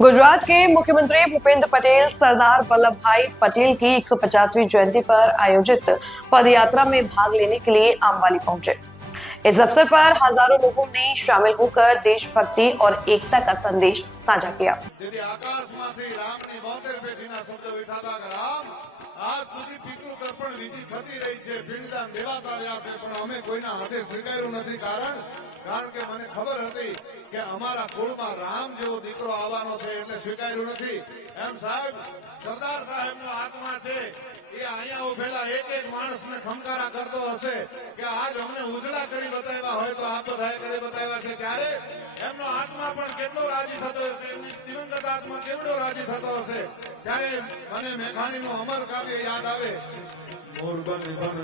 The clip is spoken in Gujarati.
गुजरात के मुख्यमंत्री भूपेंद्र पटेल सरदार वल्लभ भाई पटेल की 150वीं जयंती पर आयोजित पदयात्रा में भाग लेने के लिए आम्बाली पहुंचे। इस अवसर पर हजारों लोगों ने शामिल होकर देशभक्ति और एकता का संदेश साझा किया। आज सुधी पितृ तर्पण विधि थती रही है, पिंडदान देवाता રહ્યા છે, પણ અમે કોઈના હાથે સ્વીકાર્યું નથી। કારણ કે મને ખબર હતી કે અમારા કુળમાં રામ જેવો દીકરો આવવાનો છે, એટલે સ્વીકાર્યું નથી। એમ સાહેબ, સરદાર સાહેબનો આત્મા છે એ અહીંયા ઉભેલા એક એક માણસને ખમકારા કરતો હશે કે આજ અમને ઉજળા કરી બતાવ્યા હોય તો આ તો ધાય કરી બતાવ્યા છે, ત્યારે એમનો આત્મા પણ કેટલો રાજી થતો હશે, એમની દિવંગત આત્મા કેવડો રાજી થતો હશે। ત્યારે મને મેઘાણીનું અમર કાવ્ય યાદ આવે। મોરબન ધન